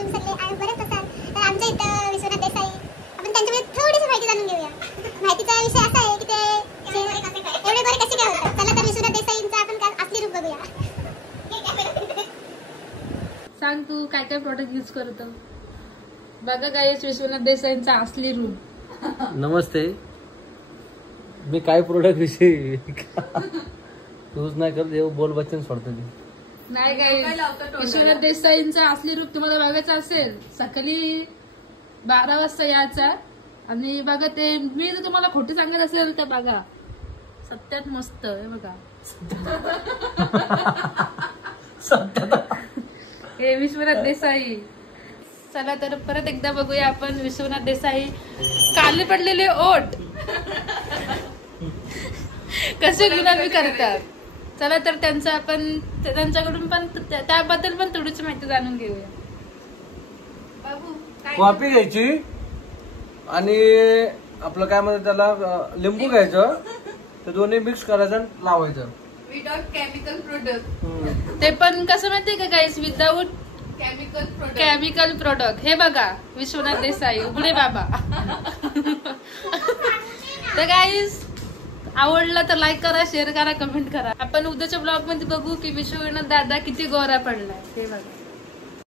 तुम्ही सगळे बरेच असाल. तर आमच्या इथं विश्वनाथ देसाई आपण त्यांच्याकडे थोडीशी माहिती जाणून घेऊया. माहितीचा विषय असा आहे की ते एवढे बरे कसे काय होतात. चला तर विश्वनाथ देसाईंचा आपण असली रूप बघूया. सांग तू काय काय प्रोडक्ट यूज करतो. बघा गाईस विश्वनाथ देसाईंचा असली रूप. नमस्ते. मी काय प्रोडक्ट विषयी यूज नाही करत. हे बोल बच्चन सोडतो मी. नाही गाईस विश्वनाथ देसाईंचा असली रूप तुम्हाला बघायचं असेल सकाळी 12 वाजता यायचा. आणि बघा ते मी जर तुम्हाला खोटी सांगत असेल तर बघा सत्यात मस्त आहे बघा. हे विश्वनाथ देसाई. चला तर परत एकदा बघूया आपण विश्वनाथ देसाई. काले पडलेले ओठ कसे गुलाबी करतात. चला तर त्यांचं आपण त्यांच्याकडून पण त्याबद्दल पण थोडीशी माहिती जाणून घेऊया. बाबू कॉफी घ्यायची आणि आपलं काय म्हणतात त्याला लिंबू घ्यायचं. ते दोन्ही मिक्स करायचं आणि लावायचं विदाउट केमिकल प्रोडक्ट. ते पण कसं माहितीये का गाईस विदाउट केमिकल प्रोडक्ट. हे बघा विश्वनाथ देसाई उघडे बाबा. तर गाईस आवडलं तर लाईक करा, शेअर करा, कमेंट करा. आपण उद्याच्या ब्लॉग मध्ये बघू की विश्वनाथ दादा किती गोरा पडलाय. हे बघा.